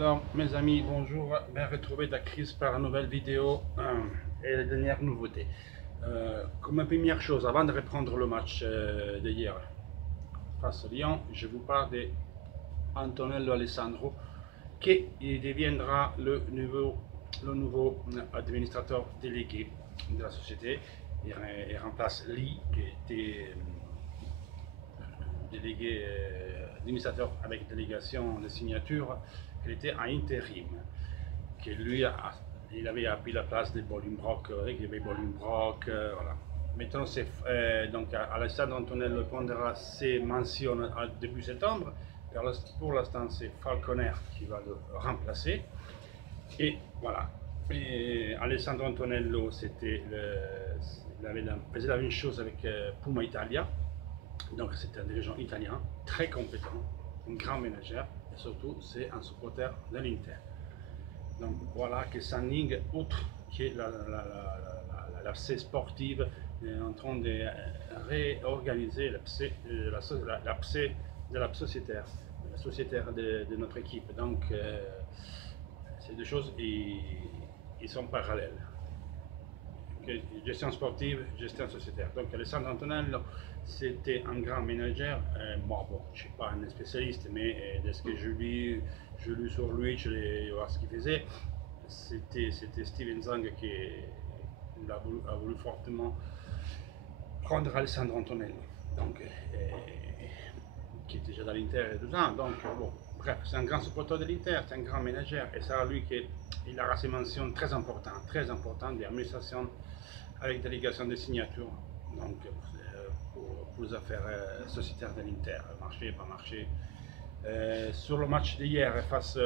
Alors mes amis, bonjour, bien retrouvé d'Acris par une nouvelle vidéo et les dernières nouveautés. Comme première chose, avant de reprendre le match d'hier face à Lyon, je vous parle d'Antonello Alessandro qui deviendra le nouveau administrateur délégué de la société. Il remplace Lee qui était délégué, administrateur avec délégation de signature, qui était en intérim, que lui, il avait appris la place de Bolingbrock, il y avait Bolingbrock, voilà. Maintenant, donc Alessandro Antonello prendra ses mentions début septembre. Pour l'instant, c'est Falconer qui va le remplacer. Et voilà. Et Alessandro Antonello, faisait la même chose avec Puma Italia. Donc c'est un dirigeant italien très compétent, un grand ménagère et surtout c'est un supporter de l'Inter. Donc voilà que s'enligne outre que l'aspect sportive est en train de réorganiser l'aspect de la sociétaire, de notre équipe. Donc ces deux choses ils sont parallèles. Gestion sportive, gestion sociétaire. Donc Alessandro Antonello, c'était un grand manager. Bon, je ne suis pas un spécialiste, mais de ce que je lis sur lui, je vais voir ce qu'il faisait. C'était Steven Zang qui a voulu fortement prendre Alessandro Antonello, donc, qui était déjà dans l'Inter et tout ça. Donc, bon, bref, c'est un grand supporter de l'Inter, c'est un grand manager, et c'est à lui qu'il aura ces mentions très importantes d'administration avec délégation de signature, donc pour les affaires sociétaires de l'Inter, marché, pas marché. Sur le match d'hier face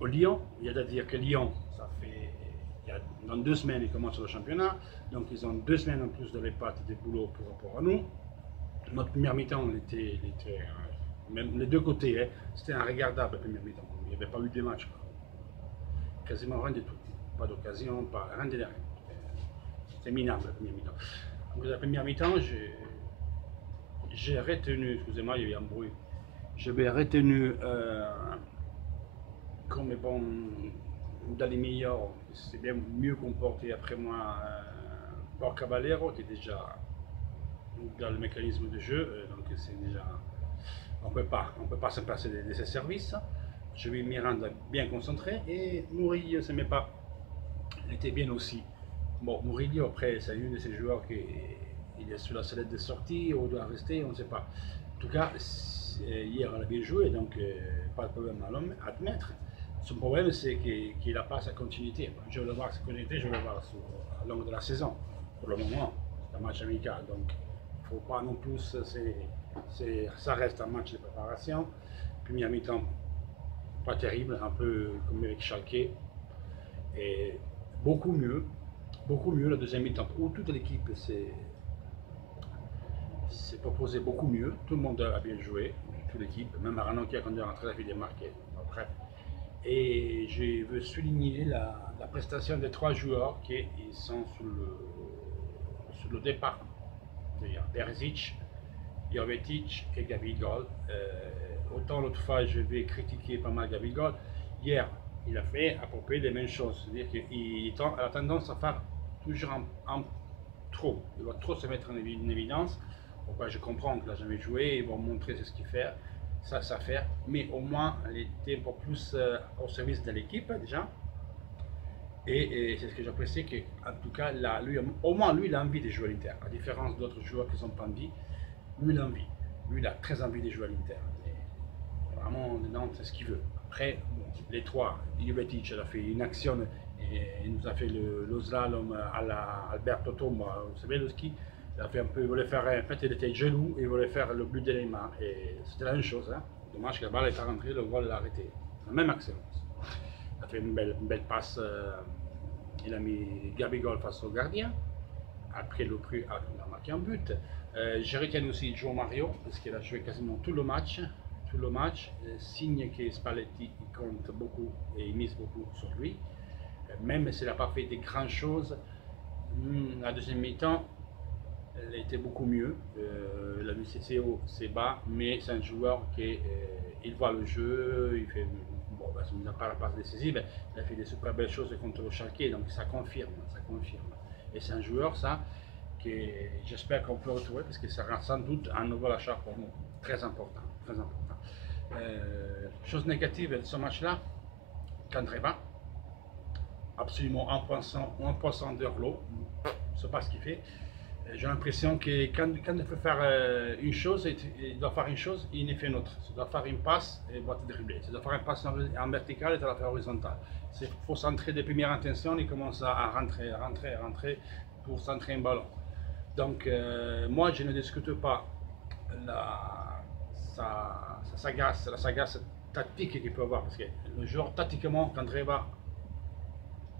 au Lyon, il y a à dire que Lyon, ça fait dans 2 semaines, ils commencent le championnat, donc ils ont 2 semaines en plus de répart de boulot par rapport à nous. Notre première mi-temps, même les deux côtés, hein, c'était un regardable première mi-temps. Il n'y avait pas eu de match, quoi. Quasiment rien du tout. Pas d'occasion, pas rien de rien. C'était minable la première mi-temps. Donc la première mi-temps, j'ai retenu, excusez-moi, il y avait un bruit. J'avais retenu comme bon dans les meilleurs, c'est bien mieux comporté après moi Borja Caballero qui est déjà dans le mécanisme de jeu, donc c'est déjà on peut pas se passer de ses services. Je vais m'y rendre bien concentré et Murillo ne s'aimait pas, il était bien aussi. Bon, Murillo après c'est un de ces joueurs qui il est sur la sellette de sortie ou doit rester, on ne sait pas. En tout cas, hier on a bien joué, donc pas de problème à admettre. Son problème, c'est qu'il n'a pas sa continuité. Je veux le voir sa continuité, je veux le voir à long de la saison. Pour le moment, c'est un match amical, donc il ne faut pas non plus. Ça reste un match de préparation. Puis mi-temps, pas terrible, un peu comme avec Schalke. Et beaucoup mieux la deuxième mi-temps, où toute l'équipe s'est proposé beaucoup mieux. Tout le monde a bien joué, toute l'équipe, même Arnaud qui a conduit à rentrer la vie des marqués. Bref. Et je veux souligner la prestation des 3 joueurs qui sont sur le départ. C'est-à-dire Terzic, Jovetic et Gabigol. Autant l'autre fois, je vais critiquer pas mal Gabigol. Hier, il a fait à peu près les mêmes choses. C'est-à-dire qu'il a tendance à faire toujours en trop. Il va trop se mettre en évidence. Pourquoi je comprends qu'il n'a jamais joué, ils vont montrer ce qu'il fait, ça faire, mais au moins il était un peu plus au service de l'équipe déjà. Et c'est ce que j'apprécie, qu'en tout cas, là, lui, au moins lui, il a envie de jouer à l'Inter. À différence d'autres joueurs qui n'ont pas envie, lui, il a envie. Lui, il a très envie de jouer à l'Inter. Vraiment, c'est ce qu'il veut. Après, bon, les trois, Jovetic, il a fait une action et il nous a fait le slalom à la Alberto Tomba, vous savez, le ski. Il a fait un peu, il voulait faire, en fait, il était jaloux et il voulait faire le but de Neymar. Et c'était la même chose. Hein. Dommage que la balle est rentrée, le goal l'a arrêté. La même action. Il a fait une belle passe. Il a mis Gabigol face au gardien. Après, il a marqué un but. Je retiens aussi João Mario, parce qu'il a joué quasiment tout le match. Signe que Spalletti il compte beaucoup et il mise beaucoup sur lui. Même s'il n'a pas fait des grandes choses, la deuxième mi-temps, elle était beaucoup mieux. La c'est haut, c'est bas, mais c'est un joueur qui il voit le jeu, il fait bon, mis à part la passe décisive, il a fait des super belles choses contre le Schalke, donc ça confirme, ça confirme. Et c'est un joueur, ça, que j'espère qu'on peut retrouver, parce que ça sera sans doute un nouvel achat pour nous, très important, très important. Chose négative de ce match-là, Candreva, absolument un poisson de l'eau, je ne sais pas ce qu'il fait. J'ai l'impression que quand il faut faire une chose, il doit faire une chose, il en fait une autre. Il doit faire une passe et il va te dribbler. Il doit faire une passe en vertical et il doit la faire horizontale. Il faut centrer de première intention, il commence à rentrer pour centrer un ballon. Donc, moi, je ne discute pas sa sagace tactique qu'il peut avoir. Parce que le joueur, tactiquement, quand il va,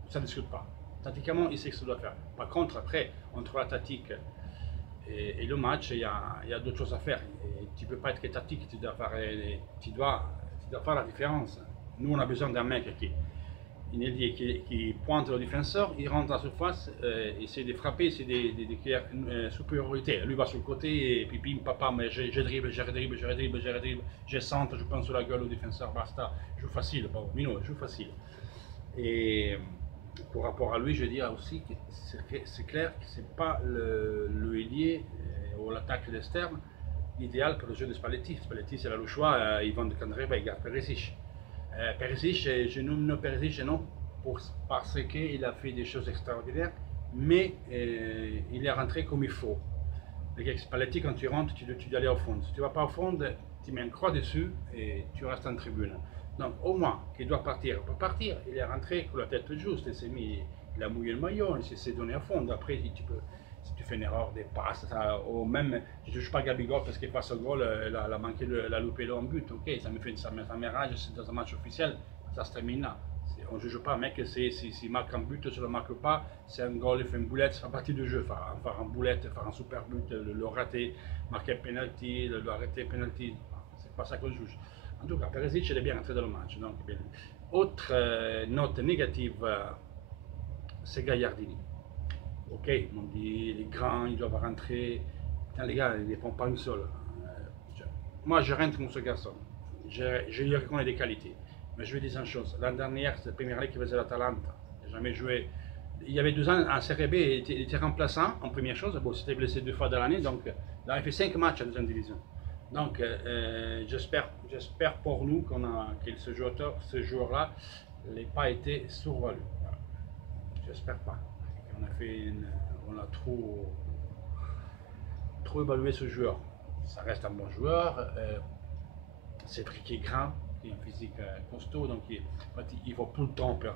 ça ne discute pas. Tactiquement, il sait ce qu'il doit faire. Par contre, après, entre la tactique et le match, il y a d'autres choses à faire. Et tu ne peux pas être que tactique, tu dois faire la différence. Nous, on a besoin d'un mec qui pointe le défenseur, il rentre dans la surface, essaie de frapper, essaie de créer une supériorité. Lui va sur le côté et puis bim, papa, mais je dribble, je centre, je pense sur la gueule au défenseur, basta. Joue facile, bon, Mino, joue facile. Et pour rapport à lui, je dis aussi que c'est clair que ce n'est pas le ailier ou l'attaque d'externe idéal pour le jeu de Spalletti. Spalletti, c'est là le choix, Ivan de Candreva, il garde Perisic. Perisic, je nomme Perisic non parce qu'il a fait des choses extraordinaires, mais il est rentré comme il faut. Avec Spalletti, quand tu rentres, tu dois aller au fond. Si tu ne vas pas au fond, tu mets une croix dessus et tu restes en tribune. Donc au moins, qu'il doit partir, il peut partir. Il est rentré avec la tête juste, il a mouillé le maillot, il s'est donné à fond. Après, si tu fais une erreur des passes, ou même, je ne juge pas Gabigol parce qu'il passe au goal, il a manqué, il a loupé le but. Ok, ça m'érage, c'est dans un match officiel, ça se termine là. On ne juge pas un mec, s'il marque un but, si ne le marque pas, c'est un goal, il fait une boulette, c'est partie du jeu. Faire un boulette, faire un super but, le rater, marquer un penalty, le arrêter penalty, c'est pas ça qu'on juge. En tout cas, Perisic, il est bien rentré dans le match. Donc, bien. Autre note négative, c'est Gagliardini. Ok, on dit les grands, ils doivent rentrer. Putain, les gars, ils ne font pas une seule. Moi, je rentre comme ce garçon. Je lui reconnais des qualités. Mais je vais dire une chose. L'année dernière, c'est la première ligue qui faisait l'Atalanta. Il n'a jamais joué. Il y avait 2 ans en Serie B, il était remplaçant en première chose. Bon, c'était blessé 2 fois dans l'année, donc là, il fait 5 matchs en deuxième division. Donc, j'espère pour nous que ce joueur-là n'ait pas été survalu. Voilà. J'espère pas. On a trop évalué ce joueur. Ça reste un bon joueur. Cédric est grand, il a un physique costaud, donc il faut tout le temps pour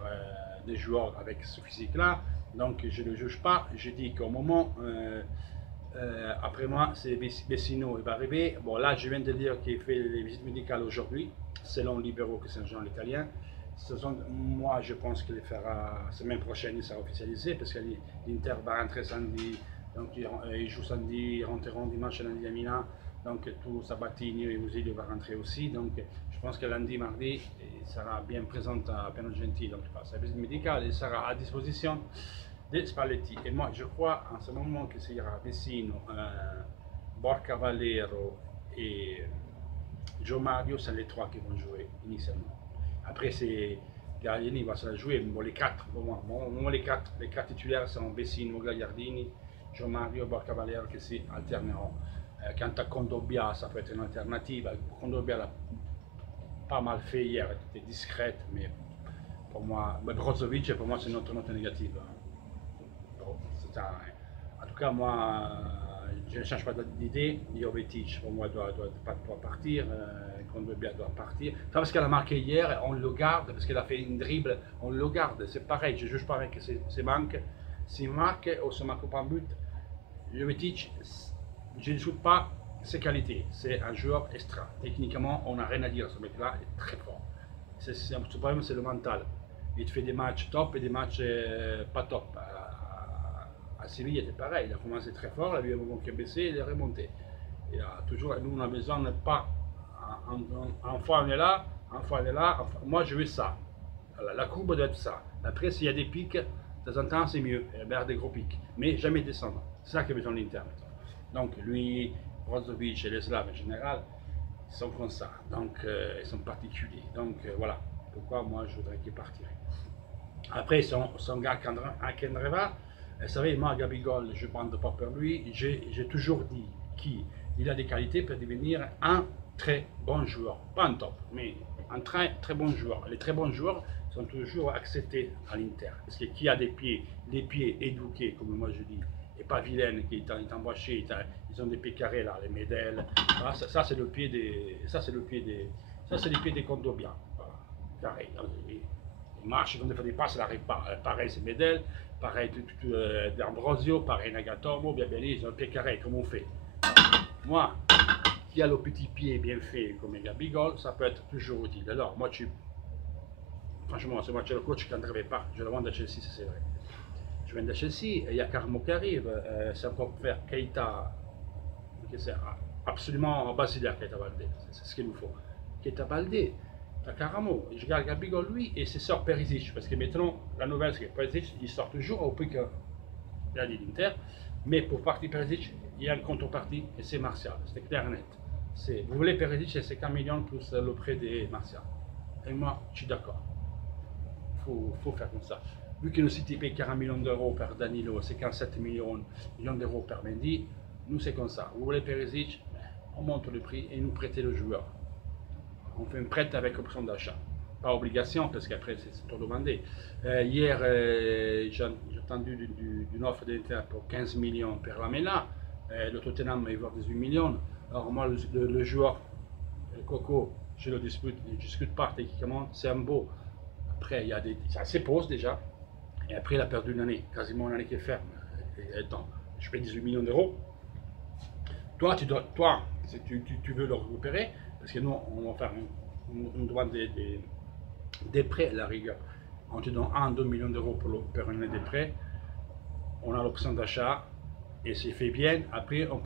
des joueurs avec ce physique-là. Donc, je ne le juge pas. Je dis qu'au moment. Après moi, c'est Vecino, il va arriver. Bon, là, je viens de dire qu'il fait les visites médicales aujourd'hui, selon Libero, que c'est un genre italien. Moi, je pense qu'il le fera la semaine prochaine, il sera officialisé, parce que l'Inter va rentrer samedi, donc il joue samedi, ils rentreront dimanche lundi à Milan, donc tout Sabatini et Usilio va rentrer aussi. Donc, je pense que lundi, mardi, il sera bien présent à Piano Gentile, donc sa visite médicale, il sera à disposition de Spalletti. Et moi, je crois en ce moment que ce sera Vecino, Borca Valero et Joe Mario, c'est les 3 qui vont jouer initialement. Après, c'est Gagliardini va se la jouer, bon, les 4, les 4 titulaires sont Vecino, Gagliardini, Joe Mario, Borca Valero qui s'y alterneront. Quant à Kondogbia, ça peut être une alternative. Kondogbia l'a pas mal fait hier, elle était discrète, mais pour moi, Brozovic, pour moi, c'est notre note négative. En tout cas, moi, je ne change pas d'idée. Jovetic, pour moi, doit partir. Kondogbia doit partir. Parce qu'elle a marqué hier, on le garde. Parce qu'elle a fait une dribble, on le garde. C'est pareil, je ne juge pas avec ses manques. S'il marque ou se marque pas un but, Jovetic, je ne discute pas ses qualités. C'est un joueur extra. Techniquement, on n'a rien à dire. Ce mec-là est très fort. Le problème, c'est le mental. Il fait des matchs top et des matchs pas top. À Séville, c'était pareil. Il a commencé très fort, il a eu un moment qui a baissé, il est remonté. Et toujours, nous, on a besoin de pas. En fois, on est là, en fois, on est là. Moi, je veux ça. La courbe doit être ça. Après, s'il y a des pics, de temps en temps, c'est mieux. Il y a des gros pics. Mais jamais descendre. C'est ça qu'il a besoin de l'Inter. Donc, lui, Brozovic et les Slaves en général, ils sont comme ça. Donc, ils sont particuliers. Donc, voilà. pourquoi moi je voudrais qu'il partirait. Après, son gars Akenreva, vous savez, moi, Gabigol, je ne bande pas pour lui. J'ai toujours dit qu'il a des qualités pour devenir un très bon joueur. Pas un top, mais un très, très bon joueur. Les très bons joueurs sont toujours acceptés à l'Inter. Parce que qui a des pieds éduqués, comme moi je dis, et pas vilaine, qui est embauché, ils ont des pieds carrés là, les médelles. Voilà, ça c'est le pied des. Ça c'est le pied des. Ça c'est les pieds des Condobiens. Voilà, carré. Ils marchent, quand ils font des passes, ils n'arrivent pas. Pareil, c'est Medel, pareil d'Ambrosio, pareil Nagatomo, bien ils ont un pied carré, comme on fait. Moi, qui a le petit pied bien fait comme Gabigol, ça peut être toujours utile. Alors, moi, franchement, ce match, le coach qui n'en rêvait pas. Je le vends à Chelsea, c'est vrai. Je viens de Chelsea, il y a Carmo qui arrive, c'est encore pour faire Keita, c'est absolument basilaire, Keita Baldé, c'est ce qu'il nous faut. Keita Baldé, Caramo, je garde Gabigol lui et c'est sort Perisic, parce que maintenant, la nouvelle c'est que Perisic, il sort toujours au prix qu'il a dit l'Inter, mais pour partir Perisic, il y a un contrepartie et c'est Martial, c'est clair et net. Vous voulez Perisic, c'est 4 millions plus le prêt de Martial. Et moi, je suis d'accord. Il faut faire comme ça. Vu que nous City paye 40 millions d'euros par Danilo, 57 millions d'euros par Mendy, nous c'est comme ça. Vous voulez Perisic, on monte le prix et nous prêtez le joueur. On fait une prête avec option d'achat. Pas obligation, parce qu'après c'est tout demandé. Hier, j'ai entendu d'une offre d'Inter pour 15 millions per Lamela. Le Tottenham il veut 18 millions. Alors moi, le joueur, le Coco, je ne discute pas techniquement, c'est un beau. Après, ça se pose déjà. Et après, il a perdu une année, quasiment une année qui est ferme. Et, attends, je paye 18 millions d'euros. Toi, si tu veux le récupérer, parce que nous, on va faire on demande des prêts à la rigueur. On te donne 1-2 millions d'euros pour une année des prêts. On a l'option d'achat et c'est fait bien. Après, on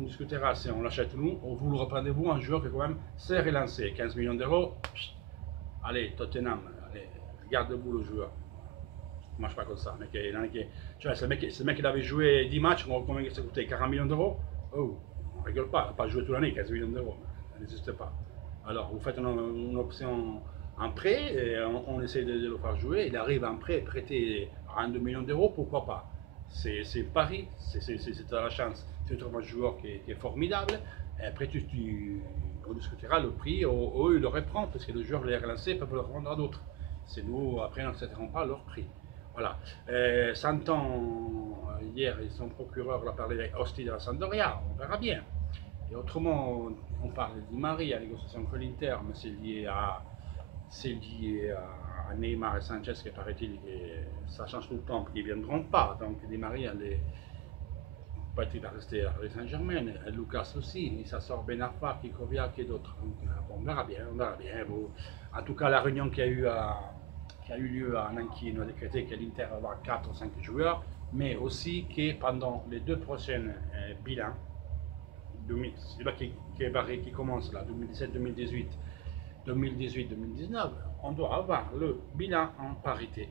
discutera si on l'achète nous ou vous le reprenez vous, un joueur qui quand même s'est relancé. 15 millions d'euros. Allez, Tottenham, allez, garde-vous le joueur. Ça marche pas comme ça. Tu vois, ce mec il avait joué 10 matchs, combien ça coûtait 40 millions d'euros. Oh, on rigole pas, il n'a pas joué toute l'année, 15 millions d'euros. Ça n'existe pas. Alors, vous faites une option en prêt, et on essaie de le faire jouer. Il arrive en prêt, prêté à 2 millions d'euros, pourquoi pas. C'est pari, c'est à la chance. Tu trouves un joueur qui est formidable, et après on discutera le prix, ou il le reprend, parce que le joueur l'est relancé, peut le revendre à d'autres. C'est nous, après, on n'accepterons pas leur prix. Voilà. S'entend, hier, son procureur l'a parlé avec Osti de la Sampdoria, on verra bien. Et autrement, on parle de Di Maria, négociation avec l'Inter, mais c'est lié à Neymar et Sanchez qui paraît-il, ça change tout le temps, qu'ils ne viendront pas. Donc Di Maria, il va rester à Paris Saint-Germain, Lucas aussi, ça sort Ben Arfa, Kikoviak et d'autres. On verra bien, on verra bien. En tout cas, la réunion qui a eu lieu à Nancy nous a décrété que l'Inter va avoir 4 ou 5 joueurs, mais aussi que pendant les 2 prochaines bilans, qui commence là, 2017-2018, 2018-2019, on doit avoir le bilan en parité,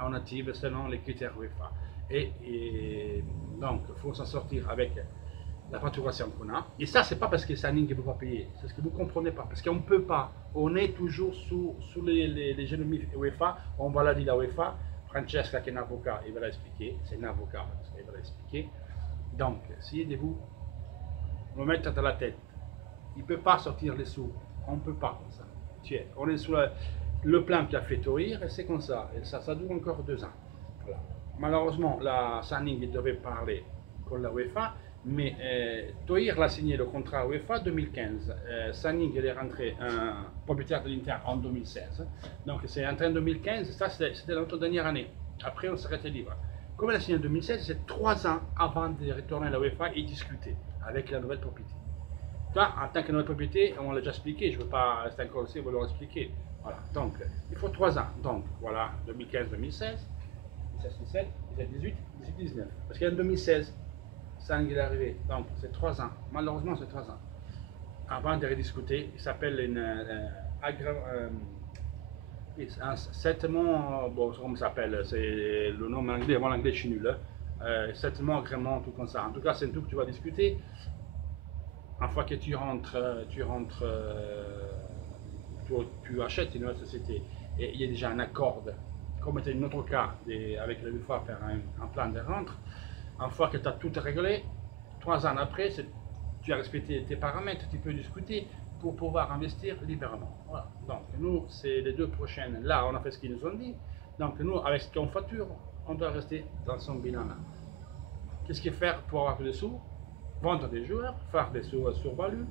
en native selon les critères UEFA. Et donc, il faut s'en sortir avec la facturation qu'on a. Et ça, c'est pas parce que Sanning ne peut pas payer, c'est ce que vous ne comprenez pas. Parce qu'on ne peut pas, on est toujours sous les genoux UEFA, on va la dire la UEFA. Francesca, qui est un avocat, il va l'expliquer, c'est un avocat, il va l'expliquer. Donc, essayez de vous le mettre dans la tête. Il ne peut pas sortir les sous, on ne peut pas comme ça. Tiens, on est sur le plan qui a fait Toir et c'est comme ça. Et ça dure encore 2 ans. Voilà. Malheureusement, la Sanning devait parler con la UEFA, mais Toir a signé le contrat UEFA 2015. Sanning est rentré propriétaire de l'Inter en 2016. Donc c'est entré en 2015, ça c'était notre dernière année. Après on s'arrêtait libre. Comme elle a signé en 2016, c'est 3 ans avant de retourner à la UEFA et discuter avec la nouvelle propriété. Toi, en tant que nouvelle propriété, on l'a déjà expliqué, je ne veux pas rester encore ici, on va leur expliquer. Voilà, donc il faut 3 ans. Donc voilà, 2015-2016, 17-17, 17-18, 18-19. Parce qu'en 2016, Sanning est arrivé, donc c'est 3 ans. Malheureusement, c'est 3 ans. Avant de rediscuter, il s'appelle un settlement, bon, comment ça s'appelle, c'est le nom anglais, moi l'anglais je suis nul. Settlement, agrément, tout comme ça. En tout cas, c'est un truc que tu vas discuter. Une fois que tu rentres tu achètes une nouvelle société et il y a déjà un accord, comme c'était notre cas avec le UFA, faire un plan de rentre. Une fois que tu as tout réglé, 3 ans après, tu as respecté tes paramètres, tu peux discuter pour pouvoir investir librement. Voilà. Donc nous, c'est les 2 prochaines. Là, on a fait ce qu'ils nous ont dit. Donc nous, avec ce qu'on facture, on doit rester dans son bilan là. Qu'est-ce qu'il faut faire pour avoir des sous? Vendre des joueurs, faire des survalues,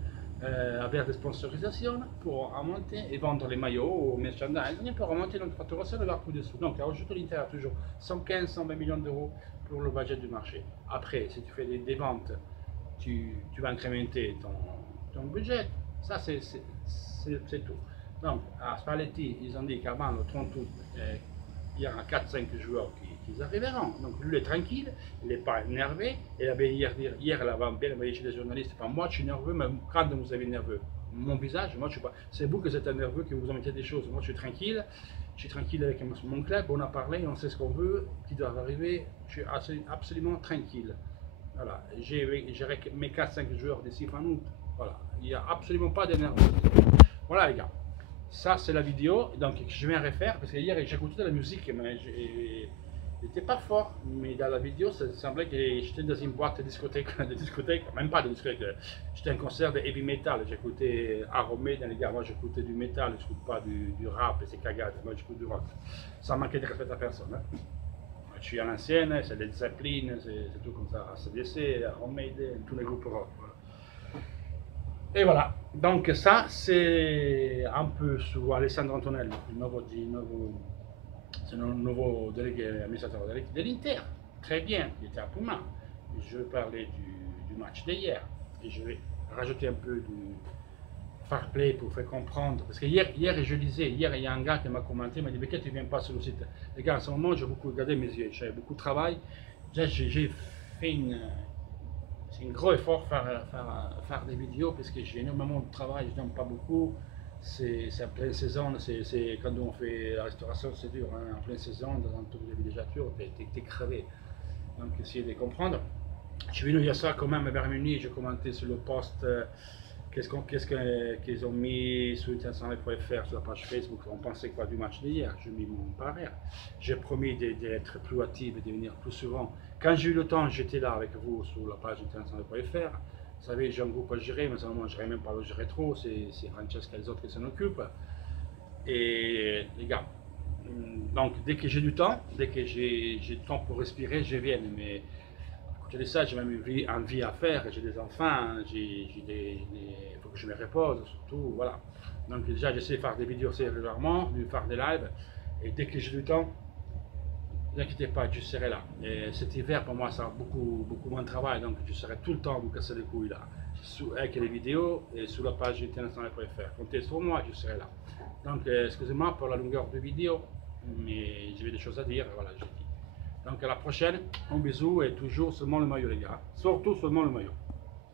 avoir des sponsorisations pour augmenter et vendre les maillots au merchandising pour augmenter notre facturation et avoir plus de sous. Donc aujourd'hui, l'Inter a toujours 115-120 millions d'euros pour le budget du marché. Après, si tu fais des ventes, tu vas incrémenter ton budget. Ça, c'est tout. Donc, à Spalletti, ils ont dit qu'avant le 30 août, il y aura 4-5 joueurs qui arriveront. Donc, lui, il est tranquille, il n'est pas énervé. Et hier, il avait bien envoyé chez les journalistes. Enfin, moi, je suis nerveux, mais quand vous avez nerveux, mon visage, moi, je suis pas. C'est vous que vous êtes nerveux, que vous en mettez des choses. Moi, je suis tranquille. Je suis tranquille avec mon club. On a parlé, on sait ce qu'on veut, qui doit arriver. Je suis absolument tranquille. Voilà, j'ai mes 4-5 joueurs d'ici fin août. Voilà, il n'y a absolument pas d'énergie. Voilà les gars, ça c'est la vidéo. Donc je vais en refaire parce que hier j'écoutais de la musique, mais j'étais pas fort. Mais dans la vidéo, ça semblait que j'étais dans une boîte de discothèque, même pas de discothèque. J'étais un concert de heavy metal. J'écoutais Aromé dans les gars. Moi j'écoutais du metal, je n'écoute pas du rap et c'est cagade. Moi j'écoute du rock. Ça manquait de respect à personne. Hein. Je suis à l'ancienne, c'est les Zeppelin, c'est tout comme ça, ACDC, Iron Maiden, tous les groupes rock. Voilà. Et voilà, donc ça c'est un peu sur Alessandro Antonello, c'est le nouveau délégué administrateur de l'Inter. Très bien, il était à Puma. Je vais parler du match d'hier et je vais rajouter un peu du fair play pour faire comprendre. Parce que hier je lisais, hier il y a un gars qui m'a commenté, il m'a dit pourquoi tu ne viens pas sur le site. Les gars, en ce moment j'ai beaucoup regardé mes yeux, j'avais beaucoup de travail. J'ai fait un gros effort faire des vidéos parce que j'ai énormément de travail, je n'aime pas beaucoup. C'est en pleine saison, c'est quand on fait la restauration, c'est dur. Hein, en pleine saison, dans un tour de villégiature, t'es crevé. Donc essayez de comprendre. Je suis venu dire ça quand même vers minuit, j'ai commenté sur le post. Qu'est-ce qu'ils ont mis sur international.fr sur la page Facebook? On pensait quoi du match d'hier? J'ai mis mon pari. J'ai promis d'être plus actif et de venir plus souvent. Quand j'ai eu le temps, j'étais là avec vous sur la page international.fr. Vous savez, j'ai un groupe à gérer, mais seulement je n'arrive même pas à le gérer trop. C'est Francesca et les autres qui s'en occupent. Et les gars, donc dès que j'ai du temps, dès que j'ai du temps pour respirer, je viens. Mais à côté de ça, j'ai même une vie à faire. J'ai des enfants, il faut que je me repose, surtout. Voilà. Donc déjà, j'essaie de faire des vidéos assez régulièrement, de faire des lives. Et dès que j'ai du temps, ne vous inquiétez pas, je serai là. Et cet hiver, pour moi, ça a beaucoup moins de travail, donc je serai tout le temps à vous casser les couilles là. Avec les vidéos et sur la page international.fr. Comptez sur moi, je serai là. Donc, excusez-moi pour la longueur de vidéo, mais j'avais des choses à dire, voilà, j'ai dit. Donc, à la prochaine, un bisou et toujours seulement le maillot, les gars. Surtout seulement le maillot.